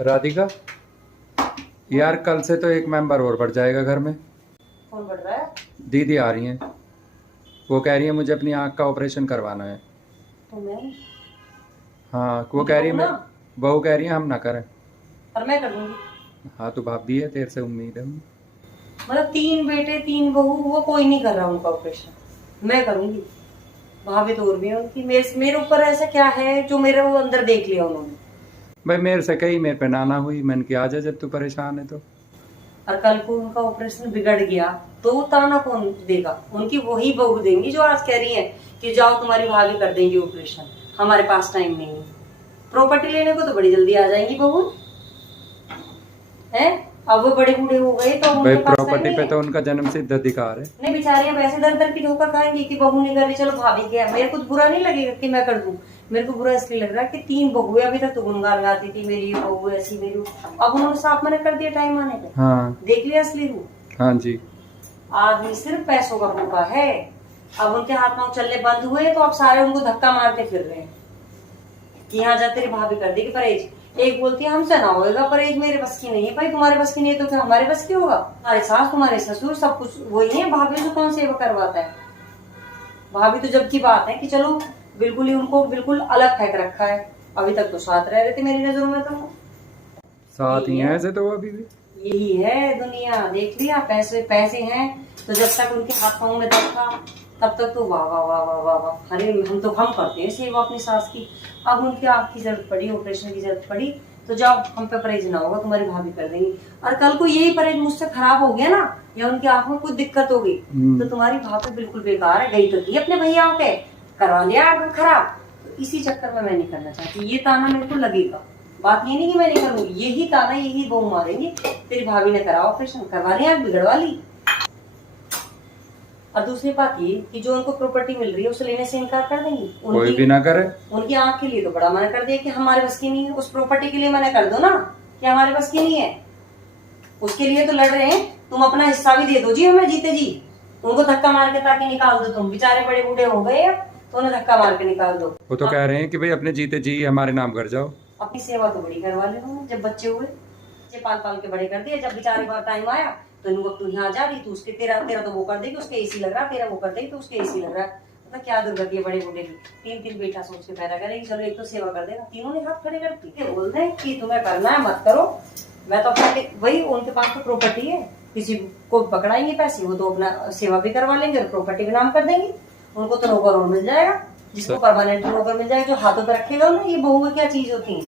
राधिका, यार कल से तो एक मेंबर और बढ़ जाएगा घर में। कौन बढ़ रहा है? दीदी आ रही हैं। वो कह रही है मुझे अपनी आँख का ऑपरेशन करवाना है। तो मैं हाँ, वो कह रही है मैं, बहू कह रही है हम ना करें। और मैं कर दूंगी। हाँ, तो भाभी है, तेरे से उम्मीद है। मतलब 3 बेटे 3 बहू, वो कोई नहीं कर रहा उनका ऑपरेशन, मैं करूंगी। भाभी तो और भी है उनकी। मेरे ऊपर ऐसा क्या है जो मेरे वो अंदर देख लिया उन्होंने। भाई मेरे से कही, मेरे पे नाना हुई, मैंने कहा आजा जब तू परेशान है तो। और कल को उनका ऑपरेशन बिगड़ गया तो ताना कौन देगा? उनकी वही बहू देंगी जो आज कह रही है कि जाओ तुम्हारी भाभी कर देंगी ऑपरेशन, हमारे पास टाइम नहीं है। प्रॉपर्टी लेने को तो बड़ी जल्दी आ जाएंगी बहू है। अब वो बड़े बूढ़े हो गए तो भाई उनके पास टाइम प्रॉपर्टी नहीं पे है। तो उनका जन्म सिद्ध अधिकार है। नहीं, बेचारियां वैसे दर दर की धोखा खाएंगी कि बहू नहीं कर रही, चलो भाभी क्या। मेरे को बुरा नहीं लगेगा कि मैं कर दूं। मेरे को बुरा इसलिए लग रहा है कि 3 बहू अभी तक तो गुनगान गाती थी, मेरी बहू ऐसी, मेरी। अब उन्होंने साफ मना कर दिया टाइम आने पे। हाँ देख लिया असली रूप। हाँ जी। आदमी सिर्फ पैसों का भूखा है। अब उनके हाथ पांव चलने बंद हुए तो अब सारे उनको धक्का मारते फिर रहे हैं कि यहाँ जा तेरी भाभी कर देगी परहेज। एक बोलती है हमसे ना होगा परहेज, मेरे बस की नहीं है। भाई तुम्हारे बस की नहीं है तो फिर हमारे बस की होगा? हमारे सास तुम्हारे ससुर सब कुछ वही है, भाभी तो कौन सेवा करवाता है? भाभी तो जब की बात है कि चलो बिल्कुल ही उनको बिल्कुल अलग फेंक रखा है। अभी तक तो साथ रह रहे थे मेरी नजरों में तो। साथ ही हैं ऐसे तो वो अभी भी। यही है दुनिया, देख लिया। पैसे पैसे हैं तो जब तक उनके हाथ पांव में दर्द था तब तक तो वाह वाह वाह वाह वाह वाह, अरे हम करते हैं सेवा अपनी सास की। अब उनकी आँख की जरूरत पड़ी, ऑपरेशन की जरूरत पड़ी तो जाओ हम पे परहेज ना होगा, तुम्हारी भाभी कर देंगी। और कल को यही परहेज मुझसे खराब हो गया ना, या उनकी आँख में कुछ दिक्कत हो गई तो तुम्हारी भाभी बिल्कुल बेकार है। गई तो थी अपने भैया के, करवा लिया आँख खराब। तो इसी चक्कर में मैं नहीं करना चाहती। ये ताना मेरे को लगेगा। बात ये नहीं कि मैं नहीं करूंगी, यही ताना यही बहू मारेंगी, तेरी भाभी ने करा ऑपरेशन, करवा लिया, बिगड़वा ली। और दूसरी बात ये कि जो उनको प्रॉपर्टी मिल रही है उसे लेने से इनकार कर देंगी। कोई भी ना करे। उनकी आंख के लिए तो बड़ा मना कर दिया कि हमारे बस की नहीं है। उस प्रॉपर्टी के लिए मना कर दो ना कि हमारे बस की नहीं है। उसके लिए तो लड़ रहे हैं, तुम अपना हिस्सा भी दे दो जी हमें जीते जी। उनको धक्का मार के ताकि निकाल दो, तुम बेचारे बड़े बूढ़े हो गए अब तो उन्हें धक्का मार के निकाल दो। वो तो कह रहे हैं कि भाई अपने जीते जी हमारे नाम कर जाओ। अपनी सेवा तो बड़ी करवा ले उन्होंने। जब बच्चे हुए पाल पाल के बड़े कर दिए, जब बेचारे का टाइम आया तो इनको तू यहाँ जा रही, तू उसके तेरा तो वो कर देगी, उसके एसी लग रहा, तेरा वो कर देगी तो उसके एसी लग रहा। मतलब क्या दुर्गति है बड़े बूढ़े की। 3 बेटा सोच के पैदा करेगी, चलो एक तो सेवा कर देगा। तीनों ने हाथ खड़े करके बोल रहे कि तुम्हें करना है मत करो। मैं तो अपना वही, उनके पास तो प्रॉपर्टी है, किसी को पकड़ाएंगे पैसे, वो तो अपना सेवा भी करवा लेंगे और प्रॉपर्टी भी नाम कर देंगे। उनको तो नौकर और मिल जाएगा, जिसको परमानेंट नौकर मिल जाएगा, जो हाथों पर रखेगा ना। ये बहू की क्या चीज होती है।